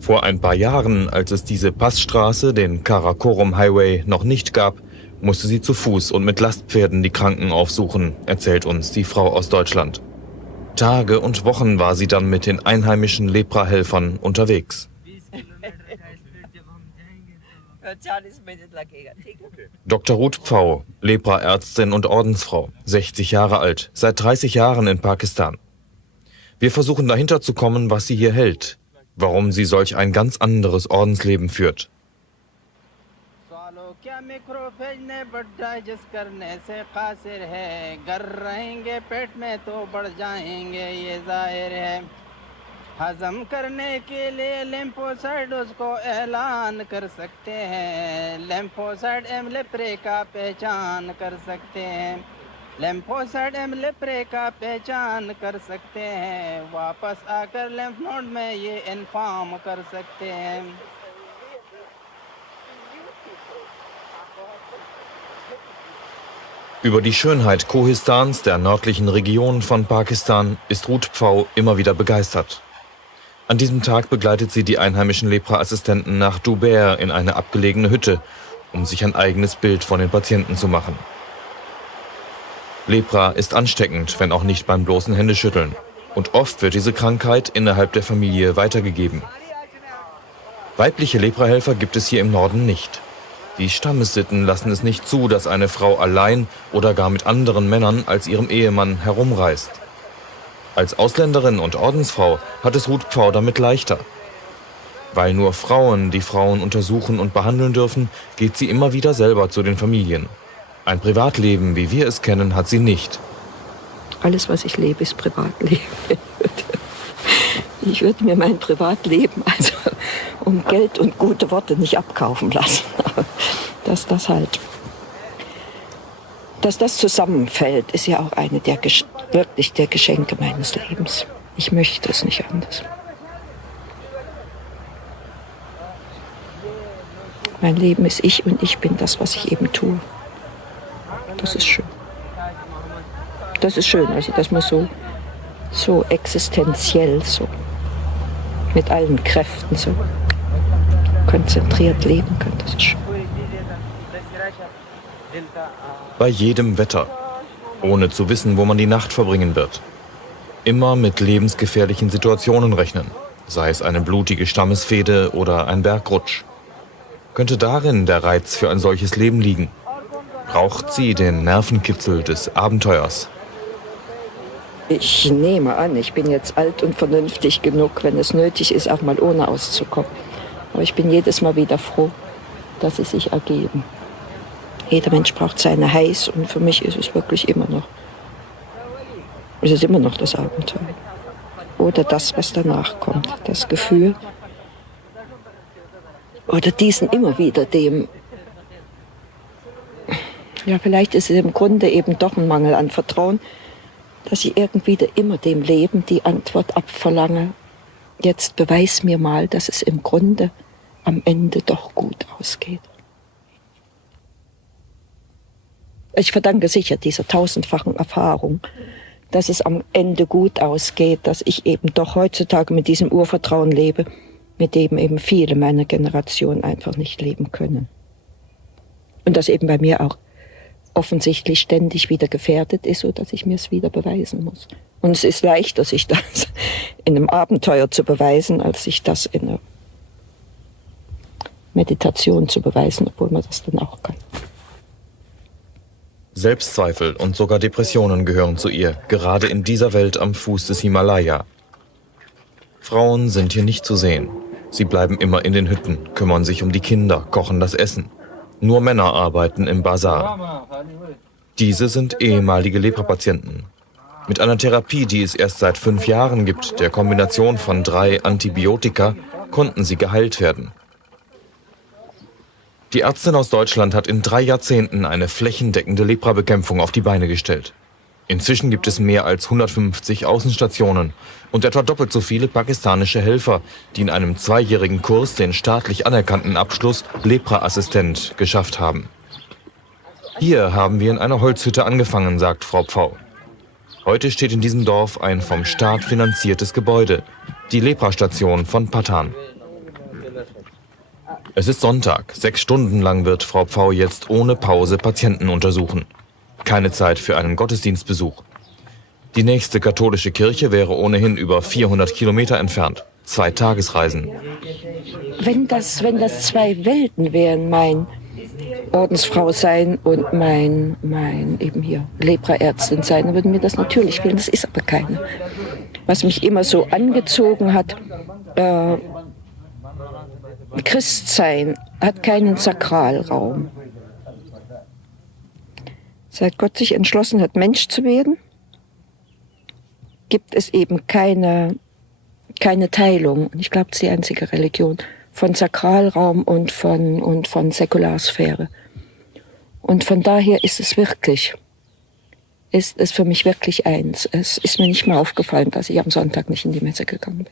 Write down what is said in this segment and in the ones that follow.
Vor ein paar Jahren, als es diese Passstraße, den Karakorum Highway, noch nicht gab, musste sie zu Fuß und mit Lastpferden die Kranken aufsuchen, erzählt uns die Frau aus Deutschland. Tage und Wochen war sie dann mit den einheimischen Leprahelfern unterwegs. Dr. Ruth Pfau, Lepraärztin und Ordensfrau, 60 Jahre alt, seit 30 Jahren in Pakistan. Wir versuchen dahinter zu kommen, was sie hier hält, warum sie solch ein ganz anderes Ordensleben führt. हजम करने के लिए लिम्फोसाइड उसको ऐलान कर सकते हैं lymphocyte M leprae का पहचान कर सकते हैं लिम्फोसाइड एम लेप्रे का पहचान कर सकते हैं वापस आकर लिम्फ नोड में ये इन्फॉर्म कर सकते हैं। Über die Schönheit Kohistans, der nördlichen Region von Pakistan, ist Ruth Pfau immer wieder begeistert. An diesem Tag begleitet sie die einheimischen Lepra-Assistenten nach Dubair in eine abgelegene Hütte, um sich ein eigenes Bild von den Patienten zu machen. Lepra ist ansteckend, wenn auch nicht beim bloßen Händeschütteln. Und oft wird diese Krankheit innerhalb der Familie weitergegeben. Weibliche Leprahelfer gibt es hier im Norden nicht. Die Stammessitten lassen es nicht zu, dass eine Frau allein oder gar mit anderen Männern als ihrem Ehemann herumreist. Als Ausländerin und Ordensfrau hat es Ruth Pfau damit leichter. Weil nur Frauen die Frauen untersuchen und behandeln dürfen, geht sie immer wieder selber zu den Familien. Ein Privatleben, wie wir es kennen, hat sie nicht. Alles, was ich lebe, ist Privatleben. Ich würde mir mein Privatleben also um Geld und gute Worte nicht abkaufen lassen. Dass das zusammenfällt, ist ja auch eine der wirklich der Geschenke meines Lebens. Ich möchte es nicht anders. Mein Leben ist ich und ich bin das, was ich eben tue. Das ist schön. Das ist schön, also dass man so existenziell, so mit allen Kräften so konzentriert leben kann. Das ist schön. Bei jedem Wetter, ohne zu wissen, wo man die Nacht verbringen wird. Immer mit lebensgefährlichen Situationen rechnen, sei es eine blutige Stammesfehde oder ein Bergrutsch. Könnte darin der Reiz für ein solches Leben liegen? Braucht sie den Nervenkitzel des Abenteuers? Ich nehme an, ich bin jetzt alt und vernünftig genug, wenn es nötig ist, auch mal ohne auszukommen. Aber ich bin jedes Mal wieder froh, dass sie sich ergeben. Jeder Mensch braucht seine Heiß und für mich ist es wirklich immer noch das Abenteuer. Oder das, was danach kommt, das Gefühl. Oder diesen immer wieder dem, ja vielleicht ist es im Grunde eben doch ein Mangel an Vertrauen, dass ich irgendwie immer dem Leben die Antwort abverlange, jetzt beweis mir mal, dass es im Grunde am Ende doch gut ausgeht. Ich verdanke sicher dieser tausendfachen Erfahrung, dass es am Ende gut ausgeht, dass ich eben doch heutzutage mit diesem Urvertrauen lebe, mit dem eben viele meiner Generation einfach nicht leben können. Und das eben bei mir auch offensichtlich ständig wieder gefährdet ist, sodass ich mir es wieder beweisen muss. Und es ist leichter, sich das in einem Abenteuer zu beweisen, als sich das in einer Meditation zu beweisen, obwohl man das dann auch kann. Selbstzweifel und sogar Depressionen gehören zu ihr, gerade in dieser Welt am Fuß des Himalaya. Frauen sind hier nicht zu sehen. Sie bleiben immer in den Hütten, kümmern sich um die Kinder, kochen das Essen. Nur Männer arbeiten im Bazar. Diese sind ehemalige Leprapatienten. Mit einer Therapie, die es erst seit 5 Jahren gibt, der Kombination von 3 Antibiotika, konnten sie geheilt werden. Die Ärztin aus Deutschland hat in 3 Jahrzehnten eine flächendeckende Leprabekämpfung auf die Beine gestellt. Inzwischen gibt es mehr als 150 Außenstationen und etwa doppelt so viele pakistanische Helfer, die in einem 2-jährigen Kurs den staatlich anerkannten Abschluss Lepraassistent geschafft haben. Hier haben wir in einer Holzhütte angefangen, sagt Frau Pfau. Heute steht in diesem Dorf ein vom Staat finanziertes Gebäude, die Leprastation von Patan. Es ist Sonntag. 6 Stunden lang wird Frau Pfau jetzt ohne Pause Patienten untersuchen. Keine Zeit für einen Gottesdienstbesuch. Die nächste katholische Kirche wäre ohnehin über 400 Kilometer entfernt. 2 Tagesreisen. Wenn das 2 Welten wären, mein Ordensfrau sein und mein eben hier Lepraärztin sein, dann würden mir das natürlich fehlen. Das ist aber keine. Was mich immer so angezogen hat, Christsein hat keinen Sakralraum. Seit Gott sich entschlossen hat, Mensch zu werden, gibt es eben keine Teilung. Und ich glaube, es ist die einzige Religion von Sakralraum und von Säkularsphäre. Und von daher ist es für mich wirklich eins. Es ist mir nicht mal aufgefallen, dass ich am Sonntag nicht in die Messe gegangen bin.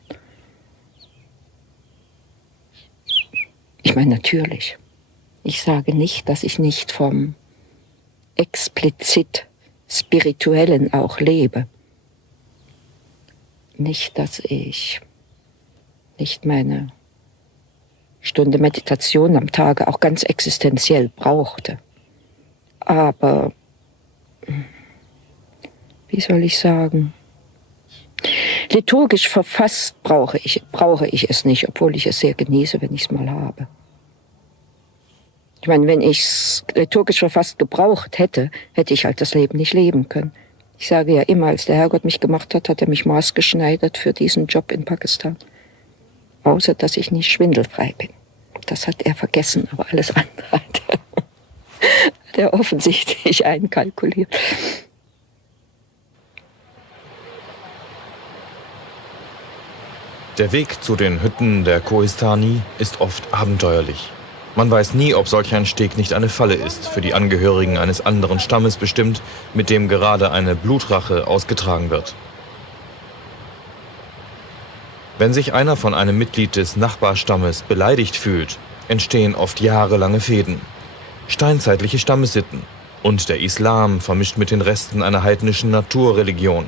Ich meine, natürlich. Ich sage nicht, dass ich nicht vom explizit Spirituellen auch lebe. Nicht, dass ich nicht meine Stunde Meditation am Tage auch ganz existenziell brauchte. Aber, wie soll ich sagen, liturgisch verfasst brauche ich es nicht, obwohl ich es sehr genieße, wenn ich es mal habe. Ich meine, wenn ich es liturgisch verfasst gebraucht hätte, hätte ich halt das Leben nicht leben können. Ich sage ja immer, als der Herrgott mich gemacht hat, hat er mich maßgeschneidert für diesen Job in Pakistan. Außer, dass ich nicht schwindelfrei bin. Das hat er vergessen, aber alles andere hat er offensichtlich einkalkuliert. Der Weg zu den Hütten der Kohistani ist oft abenteuerlich. Man weiß nie, ob solch ein Steg nicht eine Falle ist, für die Angehörigen eines anderen Stammes bestimmt, mit dem gerade eine Blutrache ausgetragen wird. Wenn sich einer von einem Mitglied des Nachbarstammes beleidigt fühlt, entstehen oft jahrelange Fehden. Steinzeitliche Stammessitten und der Islam vermischt mit den Resten einer heidnischen Naturreligion.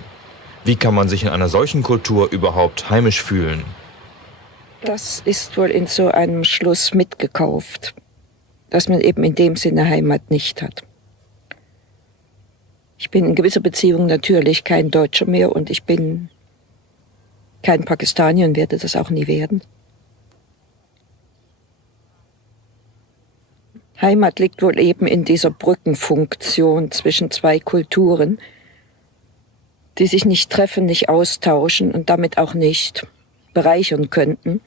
Wie kann man sich in einer solchen Kultur überhaupt heimisch fühlen? Das ist wohl in so einem Schluss mitgekauft, dass man eben in dem Sinne Heimat nicht hat. Ich bin in gewisser Beziehung natürlich kein Deutscher mehr und ich bin kein Pakistanier und werde das auch nie werden. Heimat liegt wohl eben in dieser Brückenfunktion zwischen 2 Kulturen, die sich nicht treffen, nicht austauschen und damit auch nicht bereichern könnten,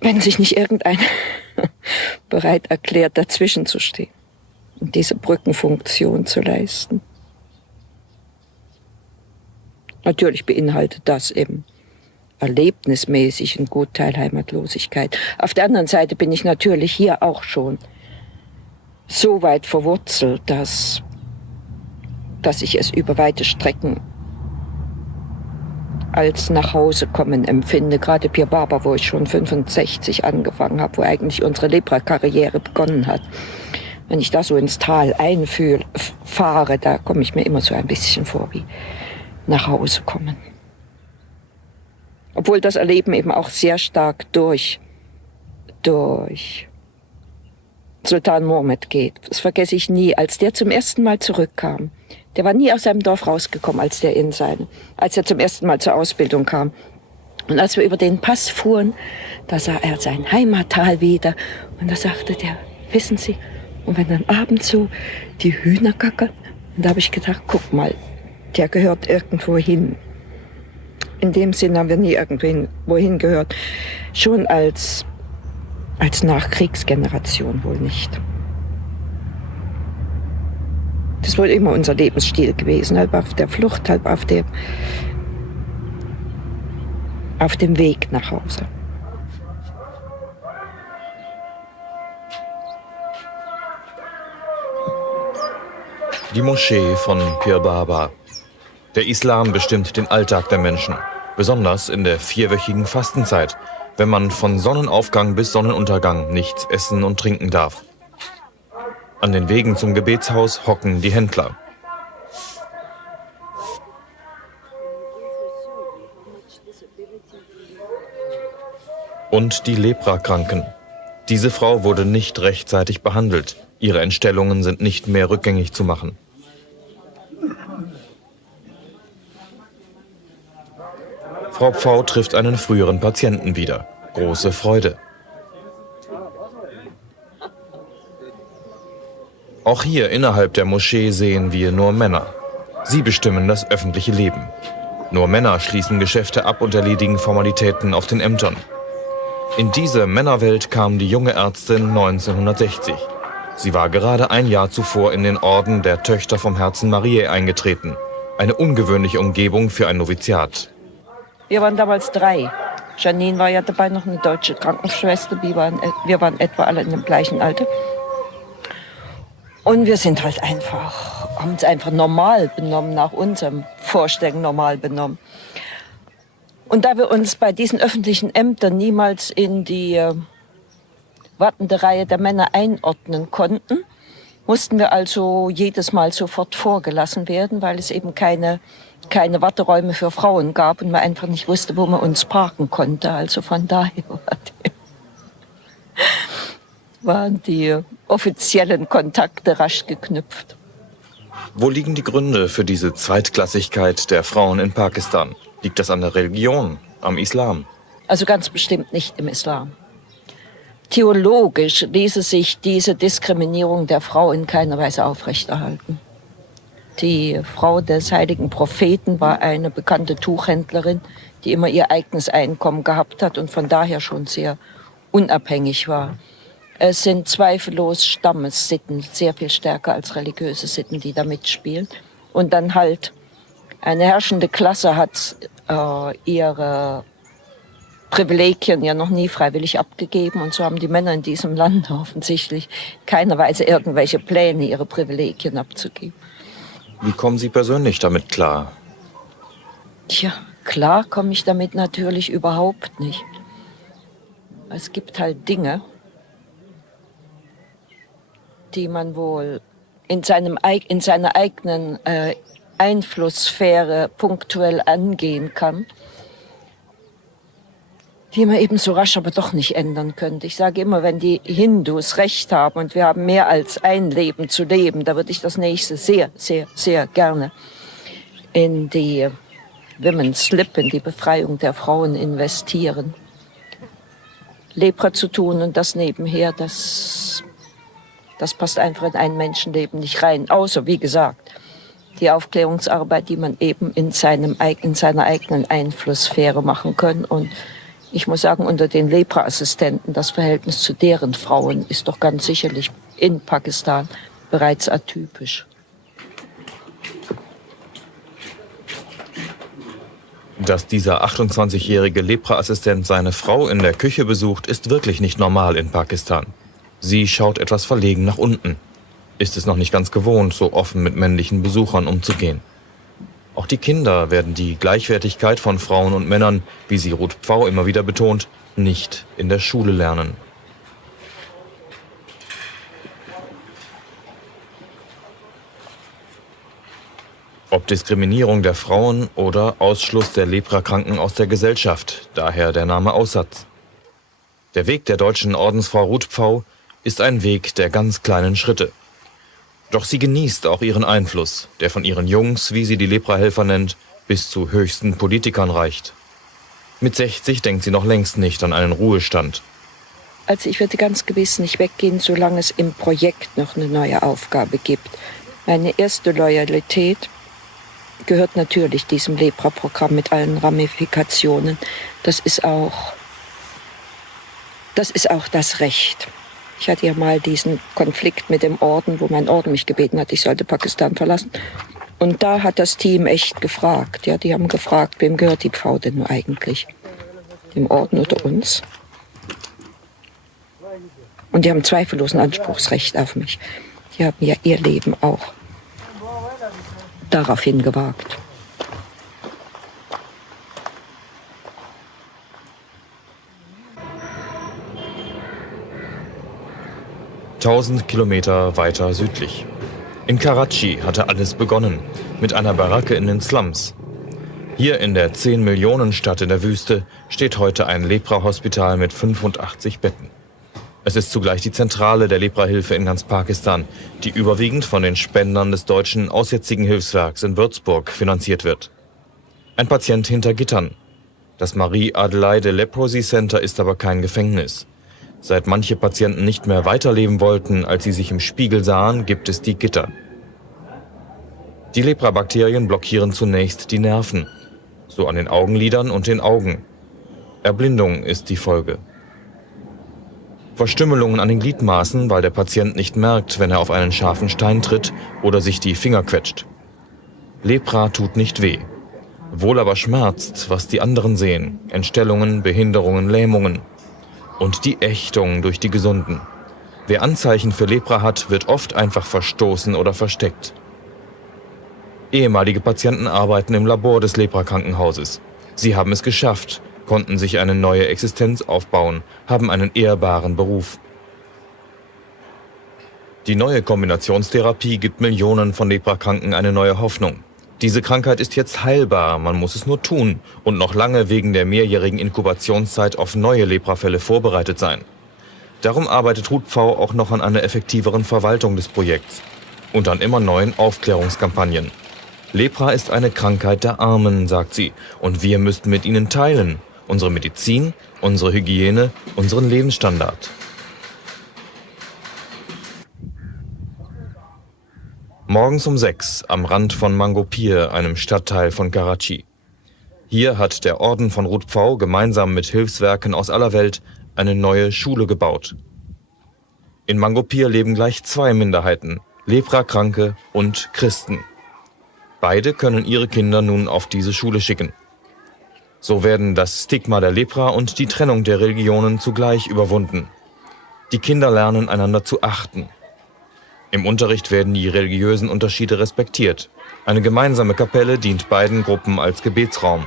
wenn sich nicht irgendeiner bereit erklärt, dazwischen zu stehen und diese Brückenfunktion zu leisten. Natürlich beinhaltet das eben erlebnismäßig einen Gutteil Heimatlosigkeit. Auf der anderen Seite bin ich natürlich hier auch schon so weit verwurzelt, dass ich es über weite Strecken als nach Hause kommen empfinde. Gerade Pir Baba, wo ich schon 65 angefangen habe, wo eigentlich unsere Lepra-Karriere begonnen hat. Wenn ich da so ins Tal fahre, da komme ich mir immer so ein bisschen vor wie nach Hause kommen. Obwohl das Erleben eben auch sehr stark durch Sultan Mohammed geht. Das vergesse ich nie, als der zum ersten Mal zurückkam. Der war nie aus seinem Dorf rausgekommen, als er zum ersten Mal zur Ausbildung kam. Und als wir über den Pass fuhren, da sah er sein Heimattal wieder. Und da sagte der, wissen Sie, und wenn dann abends so die Hühner gackern, und da habe ich gedacht, guck mal, der gehört irgendwo hin. In dem Sinn haben wir nie irgendwo hin gehört. Schon als Nachkriegsgeneration wohl nicht. Das ist wohl immer unser Lebensstil gewesen, halb auf der Flucht, halb auf dem Weg nach Hause. Die Moschee von Pir Baba. Der Islam bestimmt den Alltag der Menschen, besonders in der 4-wöchigen Fastenzeit, wenn man von Sonnenaufgang bis Sonnenuntergang nichts essen und trinken darf. An den Wegen zum Gebetshaus hocken die Händler. Und die Leprakranken. Diese Frau wurde nicht rechtzeitig behandelt. Ihre Entstellungen sind nicht mehr rückgängig zu machen. Frau Pfau trifft einen früheren Patienten wieder. Große Freude. Auch hier innerhalb der Moschee sehen wir nur Männer. Sie bestimmen das öffentliche Leben. Nur Männer schließen Geschäfte ab und erledigen Formalitäten auf den Ämtern. In diese Männerwelt kam die junge Ärztin 1960. Sie war gerade ein Jahr zuvor in den Orden der Töchter vom Herzen Mariä eingetreten. Eine ungewöhnliche Umgebung für ein Noviziat. Wir waren damals 3. Janine war ja dabei, noch eine deutsche Krankenschwester. Wir waren etwa alle in dem gleichen Alter. Und wir sind halt haben uns einfach normal benommen, nach unserem Vorstellung normal benommen. Und da wir uns bei diesen öffentlichen Ämtern niemals in die wartende Reihe der Männer einordnen konnten, mussten wir also jedes Mal sofort vorgelassen werden, weil es eben keine Warteräume für Frauen gab und man einfach nicht wusste, wo man uns parken konnte. Also von daher waren die offiziellen Kontakte rasch geknüpft. Wo liegen die Gründe für diese Zweitklassigkeit der Frauen in Pakistan? Liegt das an der Religion, am Islam? Also ganz bestimmt nicht im Islam. Theologisch ließe sich diese Diskriminierung der Frau in keiner Weise aufrechterhalten. Die Frau des heiligen Propheten war eine bekannte Tuchhändlerin, die immer ihr eigenes Einkommen gehabt hat und von daher schon sehr unabhängig war. Es sind zweifellos Stammessitten, sehr viel stärker als religiöse Sitten, die da mitspielen. Und dann halt eine herrschende Klasse hat ihre Privilegien ja noch nie freiwillig abgegeben. Und so haben die Männer in diesem Land offensichtlich keiner Weise irgendwelche Pläne, ihre Privilegien abzugeben. Wie kommen Sie persönlich damit klar? Tja, klar komme ich damit natürlich überhaupt nicht. Es gibt halt Dinge, die man wohl in seiner eigenen Einflusssphäre punktuell angehen kann, die man eben so rasch aber doch nicht ändern könnte. Ich sage immer, wenn die Hindus recht haben und wir haben mehr als ein Leben zu leben, da würde ich das nächste sehr, sehr, sehr gerne in die Women's Lib, in die Befreiung der Frauen investieren. Lepra zu tun und das nebenher, das passt einfach in ein Menschenleben nicht rein. Außer, wie gesagt, die Aufklärungsarbeit, die man eben in seiner eigenen Einflusssphäre machen kann. Und ich muss sagen, unter den Lepra-Assistenten, das Verhältnis zu deren Frauen ist doch ganz sicherlich in Pakistan bereits atypisch. Dass dieser 28-jährige Lepra-Assistent seine Frau in der Küche besucht, ist wirklich nicht normal in Pakistan. Sie schaut etwas verlegen nach unten. Ist es noch nicht ganz gewohnt, so offen mit männlichen Besuchern umzugehen. Auch die Kinder werden die Gleichwertigkeit von Frauen und Männern, wie sie Ruth Pfau immer wieder betont, nicht in der Schule lernen. Ob Diskriminierung der Frauen oder Ausschluss der Leprakranken aus der Gesellschaft, daher der Name Aussatz. Der Weg der deutschen Ordensfrau Ruth Pfau ist ein Weg der ganz kleinen Schritte. Doch sie genießt auch ihren Einfluss, der von ihren Jungs, wie sie die Leprahelfer nennt, bis zu höchsten Politikern reicht. Mit 60 denkt sie noch längst nicht an einen Ruhestand. Also ich würde ganz gewiss nicht weggehen, solange es im Projekt noch eine neue Aufgabe gibt. Meine erste Loyalität gehört natürlich diesem Lepra-Programm mit allen Ramifikationen. Das ist auch das Recht. Ich hatte ja mal diesen Konflikt mit dem Orden, wo mein Orden mich gebeten hat, ich sollte Pakistan verlassen. Und da hat das Team echt gefragt. Ja, die haben gefragt, wem gehört die Pfau denn nur eigentlich? Dem Orden oder uns? Und die haben zweifellos ein Anspruchsrecht auf mich. Die haben ja ihr Leben auch daraufhin gewagt. Tausend Kilometer weiter südlich. In Karachi hatte alles begonnen, mit einer Baracke in den Slums. Hier in der 10-Millionen-Stadt in der Wüste steht heute ein Lepra-Hospital mit 85 Betten. Es ist zugleich die Zentrale der Leprahilfe in ganz Pakistan, die überwiegend von den Spendern des Deutschen Aussätzigen Hilfswerks in Würzburg finanziert wird. Ein Patient hinter Gittern. Das Marie Adelaide Leprosy Center ist aber kein Gefängnis. Seit manche Patienten nicht mehr weiterleben wollten, als sie sich im Spiegel sahen, gibt es die Gitter. Die Leprabakterien blockieren zunächst die Nerven, so an den Augenlidern und den Augen. Erblindung ist die Folge. Verstümmelungen an den Gliedmaßen, weil der Patient nicht merkt, wenn er auf einen scharfen Stein tritt oder sich die Finger quetscht. Lepra tut nicht weh. Wohl aber schmerzt, was die anderen sehen. Entstellungen, Behinderungen, Lähmungen. Und die Ächtung durch die Gesunden. Wer Anzeichen für Lepra hat, wird oft einfach verstoßen oder versteckt. Ehemalige Patienten arbeiten im Labor des Lepra-Krankenhauses. Sie haben es geschafft, konnten sich eine neue Existenz aufbauen, haben einen ehrbaren Beruf. Die neue Kombinationstherapie gibt Millionen von Leprakranken eine neue Hoffnung. Diese Krankheit ist jetzt heilbar, man muss es nur tun und noch lange wegen der mehrjährigen Inkubationszeit auf neue Leprafälle vorbereitet sein. Darum arbeitet Ruth Pfau auch noch an einer effektiveren Verwaltung des Projekts und an immer neuen Aufklärungskampagnen. Lepra ist eine Krankheit der Armen, sagt sie, und wir müssten mit ihnen teilen. Unsere Medizin, unsere Hygiene, unseren Lebensstandard. Morgens um 6 am Rand von Mango Pier, einem Stadtteil von Karachi. Hier hat der Orden von Ruth Pfau gemeinsam mit Hilfswerken aus aller Welt eine neue Schule gebaut. In Mango Pier leben gleich zwei Minderheiten, Leprakranke und Christen. Beide können ihre Kinder nun auf diese Schule schicken. So werden das Stigma der Lepra und die Trennung der Religionen zugleich überwunden. Die Kinder lernen, einander zu achten. Im Unterricht werden die religiösen Unterschiede respektiert. Eine gemeinsame Kapelle dient beiden Gruppen als Gebetsraum.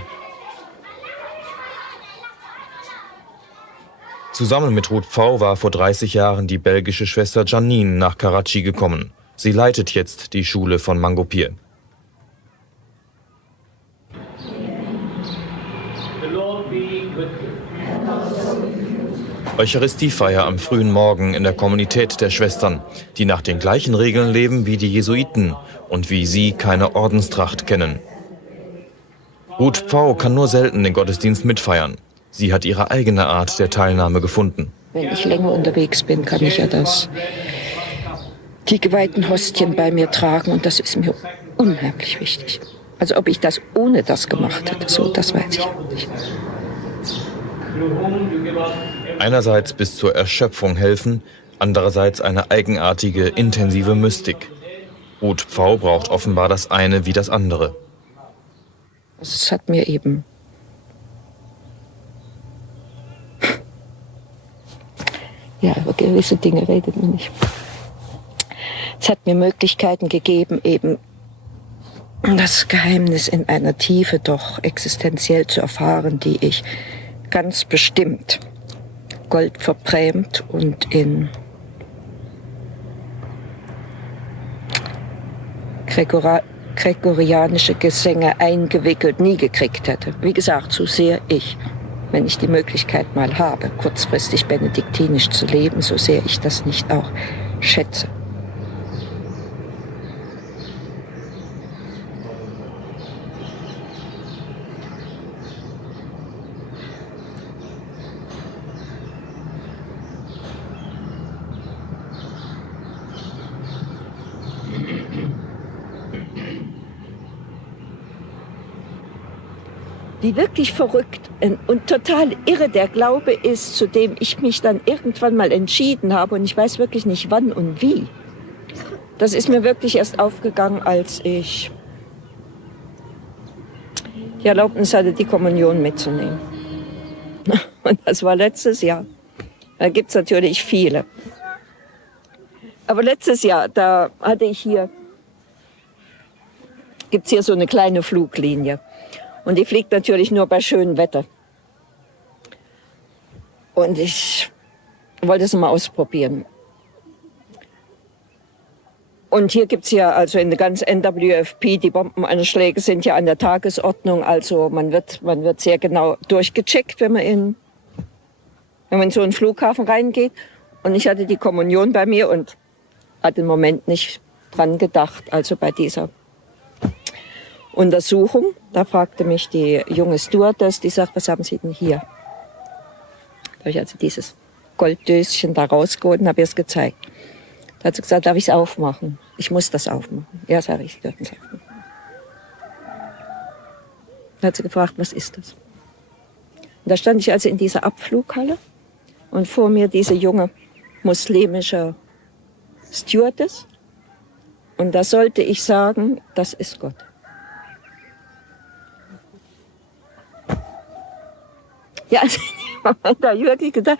Zusammen mit Ruth Pfau war vor 30 Jahren die belgische Schwester Janine nach Karachi gekommen. Sie leitet jetzt die Schule von Mango Pier. Eucharistiefeier am frühen Morgen in der Kommunität der Schwestern, die nach den gleichen Regeln leben wie die Jesuiten und wie sie keine Ordenstracht kennen. Ruth Pfau kann nur selten den Gottesdienst mitfeiern. Sie hat ihre eigene Art der Teilnahme gefunden. Wenn ich länger unterwegs bin, kann ich ja die geweihten Hostien bei mir tragen und das ist mir unheimlich wichtig. Also ob ich das ohne das gemacht hätte, so, das weiß ich auch nicht. Einerseits bis zur Erschöpfung helfen, andererseits eine eigenartige, intensive Mystik. Ruth Pfau braucht offenbar das eine wie das andere. Es hat mir eben über gewisse Dinge redet man nicht. Es hat mir Möglichkeiten gegeben, eben das Geheimnis in einer Tiefe doch existenziell zu erfahren, die ich ganz bestimmt goldverbrämt und in gregorianische Gesänge eingewickelt nie gekriegt hätte. Wie gesagt, so sehr ich, wenn ich die Möglichkeit mal habe, kurzfristig benediktinisch zu leben, so sehr ich das nicht auch schätze. Wie wirklich verrückt und total irre der Glaube ist, zu dem ich mich dann irgendwann mal entschieden habe, und ich weiß wirklich nicht wann und wie. Das ist mir wirklich erst aufgegangen, als ich die Erlaubnis hatte, die Kommunion mitzunehmen. Und das war letztes Jahr. Da gibt es natürlich viele. Aber letztes Jahr, da hatte ich gibt's hier so eine kleine Fluglinie. Und die fliegt natürlich nur bei schönem Wetter. Und ich wollte es mal ausprobieren. Und hier gibt's ja, also in der ganzen NWFP, die Bombenanschläge sind ja an der Tagesordnung. Also man wird sehr genau durchgecheckt, wenn man in so einen Flughafen reingeht. Und ich hatte die Kommunion bei mir und hatte im Moment nicht dran gedacht. Also bei dieser Untersuchung, da fragte mich die junge Stewardess, die sagt, was haben Sie denn hier? Da habe ich also dieses Golddöschen da rausgeholt und habe ihr es gezeigt. Da hat sie gesagt, darf ich es aufmachen? Ich muss das aufmachen. Ja, sage ich, dürfen es aufmachen. Da hat sie gefragt, was ist das? Und da stand ich also in dieser Abflughalle und vor mir diese junge muslimische Stewardess. Und da sollte ich sagen, das ist Gott. Ja, also da habe ich wirklich gedacht,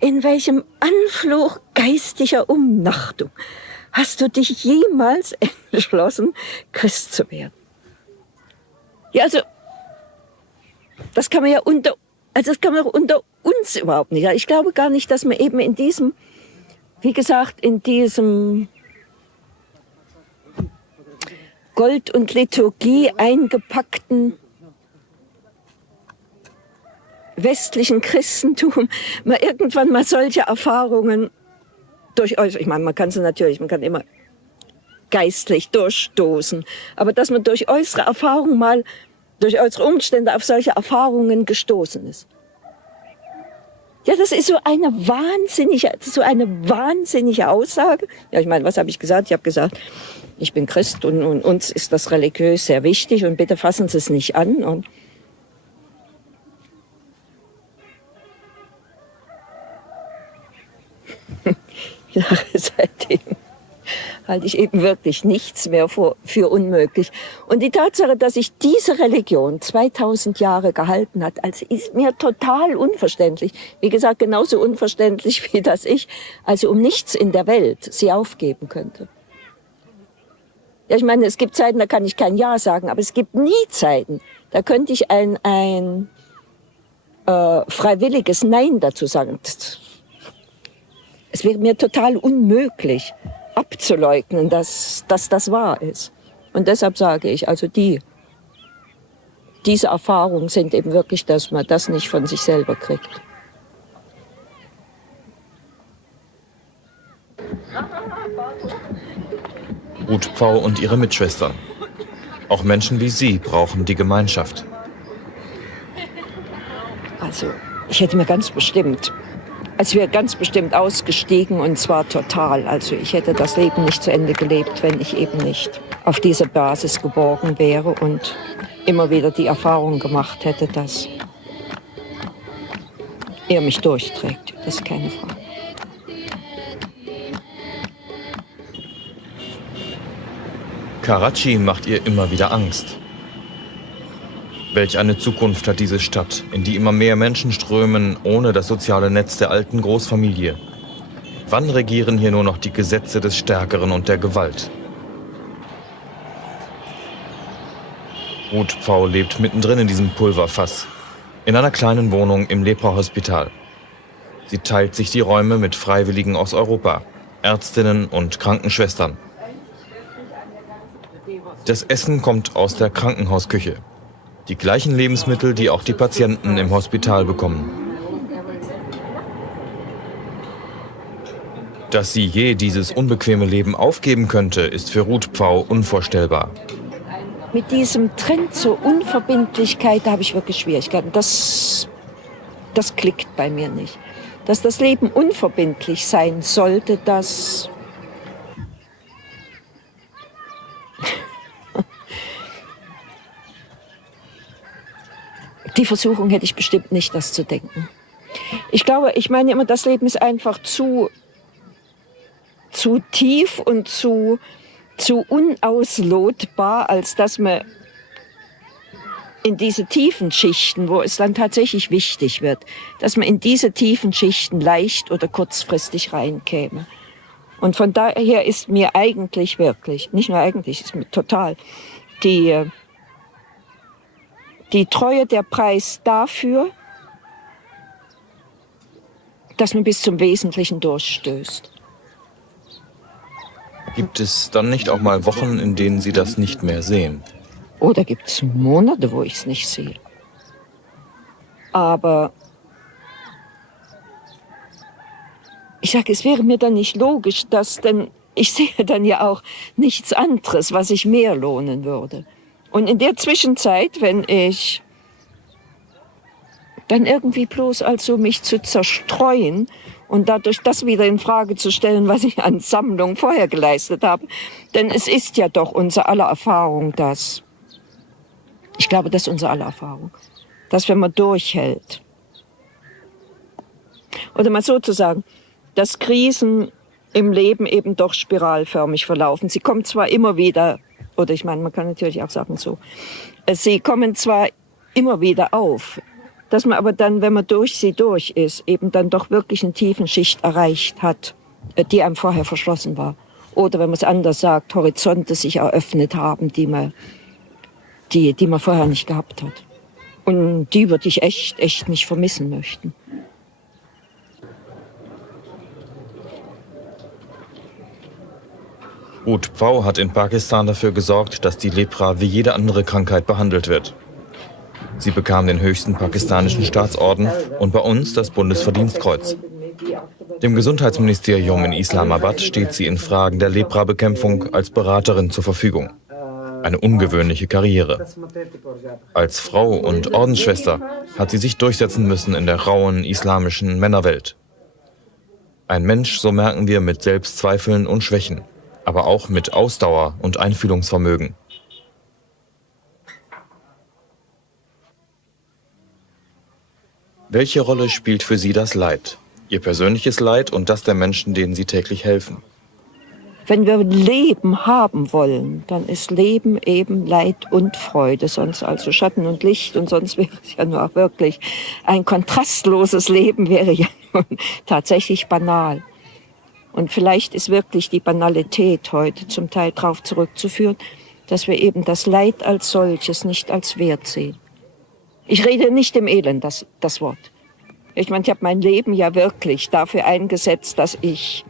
in welchem Anflug geistiger Umnachtung hast du dich jemals entschlossen, Christ zu werden? Ja, also, das kann man ja unter uns überhaupt nicht. Ich glaube gar nicht, dass man eben in diesem, wie gesagt, in diesem Gold- und Liturgie eingepackten westlichen Christentum mal irgendwann mal solche Erfahrungen durch äußere, ich meine, man kann immer geistlich durchstoßen, aber dass man durch äußere Erfahrungen mal, durch äußere Umstände auf solche Erfahrungen gestoßen ist. Ja, das ist so eine wahnsinnige Aussage. Ja, ich meine, was habe ich gesagt? Ich habe gesagt, ich bin Christ und uns ist das religiös sehr wichtig und bitte fassen Sie es nicht an. Und seitdem halte ich eben wirklich nichts mehr für unmöglich. Und die Tatsache, dass sich diese Religion 2000 Jahre gehalten hat, also ist mir total unverständlich. Wie gesagt, genauso unverständlich, wie dass ich also um nichts in der Welt sie aufgeben könnte. Ja, ich meine, es gibt Zeiten, da kann ich kein Ja sagen, aber es gibt nie Zeiten, da könnte ich ein freiwilliges Nein dazu sagen. Es wäre mir total unmöglich abzuleugnen, dass das wahr ist. Und deshalb sage ich, also diese Erfahrungen sind eben wirklich, dass man das nicht von sich selber kriegt. Ruth Pfau und ihre Mitschwestern. Auch Menschen wie sie brauchen die Gemeinschaft. Also, ich hätte mir ganz bestimmt ausgestiegen und zwar total. Also ich hätte das Leben nicht zu Ende gelebt, wenn ich eben nicht auf dieser Basis geborgen wäre und immer wieder die Erfahrung gemacht hätte, dass er mich durchträgt. Das ist keine Frage. Karachi macht ihr immer wieder Angst. Welch eine Zukunft hat diese Stadt, in die immer mehr Menschen strömen, ohne das soziale Netz der alten Großfamilie? Wann regieren hier nur noch die Gesetze des Stärkeren und der Gewalt? Ruth Pfau lebt mittendrin in diesem Pulverfass, in einer kleinen Wohnung im Lepra-Hospital. Sie teilt sich die Räume mit Freiwilligen aus Europa, Ärztinnen und Krankenschwestern. Das Essen kommt aus der Krankenhausküche. Die gleichen Lebensmittel, die auch die Patienten im Hospital bekommen. Dass sie je dieses unbequeme Leben aufgeben könnte, ist für Ruth Pfau unvorstellbar. Mit diesem Trend zur Unverbindlichkeit, da habe ich wirklich Schwierigkeiten. Das klickt bei mir nicht. Dass das Leben unverbindlich sein sollte, das... Die Versuchung hätte ich bestimmt nicht, das zu denken. Ich meine immer, das Leben ist einfach zu tief und zu unauslotbar, als dass man in diese tiefen Schichten, wo es dann tatsächlich wichtig wird, dass man in diese tiefen Schichten leicht oder kurzfristig reinkäme. Und von daher ist mir eigentlich wirklich, nicht nur eigentlich, ist mir total die Treue der Preis dafür, dass man bis zum Wesentlichen durchstößt. Gibt es dann nicht auch mal Wochen, in denen Sie das nicht mehr sehen? Oder gibt es Monate, wo ich es nicht sehe. Aber ich sage, es wäre mir dann nicht logisch, denn ich sehe dann ja auch nichts anderes, was sich mehr lohnen würde. Und in der Zwischenzeit, wenn ich dann irgendwie bloß also mich zu zerstreuen und dadurch das wieder in Frage zu stellen, was ich an Sammlung vorher geleistet habe. Denn es ist ja doch unser aller Erfahrung, ich glaube, das ist unsere aller Erfahrung, dass wenn man durchhält, oder mal so zu sagen, dass Krisen im Leben eben doch spiralförmig verlaufen. Sie kommen zwar immer wieder, oder ich meine, man kann natürlich auch sagen so, sie kommen zwar immer wieder auf, dass man aber dann, wenn man durch sie durch ist, eben dann doch wirklich eine tiefen Schicht erreicht hat, die einem vorher verschlossen war. Oder wenn man es anders sagt, Horizonte sich eröffnet haben, die man vorher nicht gehabt hat. Und die würde ich echt nicht vermissen möchten. Ruth Pfau hat in Pakistan dafür gesorgt, dass die Lepra wie jede andere Krankheit behandelt wird. Sie bekam den höchsten pakistanischen Staatsorden und bei uns das Bundesverdienstkreuz. Dem Gesundheitsministerium in Islamabad steht sie in Fragen der Lepra-Bekämpfung als Beraterin zur Verfügung. Eine ungewöhnliche Karriere. Als Frau und Ordensschwester hat sie sich durchsetzen müssen in der rauen islamischen Männerwelt. Ein Mensch, so merken wir, mit Selbstzweifeln und Schwächen, aber auch mit Ausdauer und Einfühlungsvermögen. Welche Rolle spielt für Sie das Leid? Ihr persönliches Leid und das der Menschen, denen Sie täglich helfen? Wenn wir Leben haben wollen, dann ist Leben eben Leid und Freude, sonst also Schatten und Licht und sonst wäre es ja nur auch wirklich ein kontrastloses Leben, wäre ja tatsächlich banal. Und vielleicht ist wirklich die Banalität heute zum Teil darauf zurückzuführen, dass wir eben das Leid als solches nicht als Wert sehen. Ich rede nicht im Elend, das Wort. Ich meine, ich habe mein Leben ja wirklich dafür eingesetzt, dass ich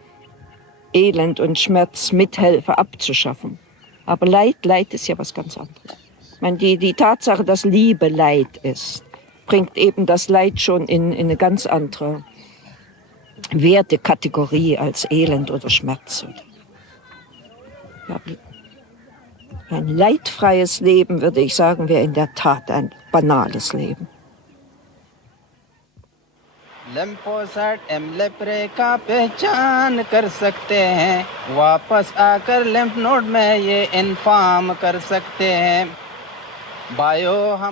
Elend und Schmerz mithelfe abzuschaffen. Aber Leid ist ja was ganz anderes. Ich meine, die Tatsache, dass Liebe Leid ist, bringt eben das Leid schon in eine ganz andere Wertekategorie als Elend oder Schmerz. Ja, ein leidfreies Leben, würde ich sagen, wäre in der Tat ein banales Leben. Lymphocyte एमलेप्रे का पहचान कर सकते हैं वापस आकर lymph node में ये इन्फॉर्म कर सकते हैं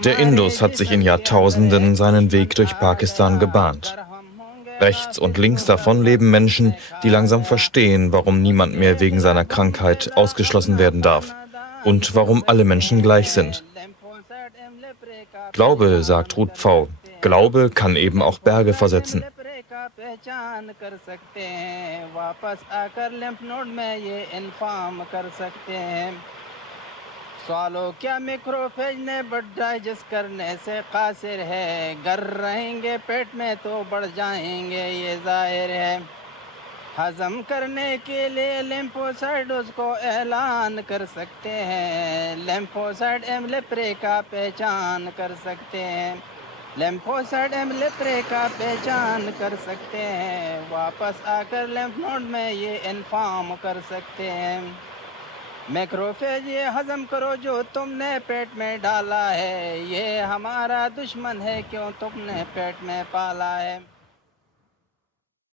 Der Indus hat sich in Jahrtausenden seinen Weg durch Pakistan gebahnt. Rechts und links davon leben Menschen, die langsam verstehen, warum niemand mehr wegen seiner Krankheit ausgeschlossen werden darf und warum alle Menschen gleich sind. Glaube, sagt Ruth Pfau, Glaube kann eben auch Berge versetzen. सवालों क्या मैक्रोफेज ने but digest करने से कासिर है गर रहेंगे पेट में तो बढ़ जाएंगे ये जाहिर है हजम करने के लिए लिम्फोसाइड उसको ऐलान कर सकते हैं लिम्फोसाइड एमलेप्रे का पहचान कर सकते हैं लिम्फोसाइड एमलेप्रे का पहचान कर सकते हैं वापस आकर लिम्फ नोड में ये इन्फॉर्म कर सकते हैं मैक्रोफेज ये हजम करो जो तुमने पेट में डाला है ये हमारा दुश्मन है क्यों तुमने पेट में पाला है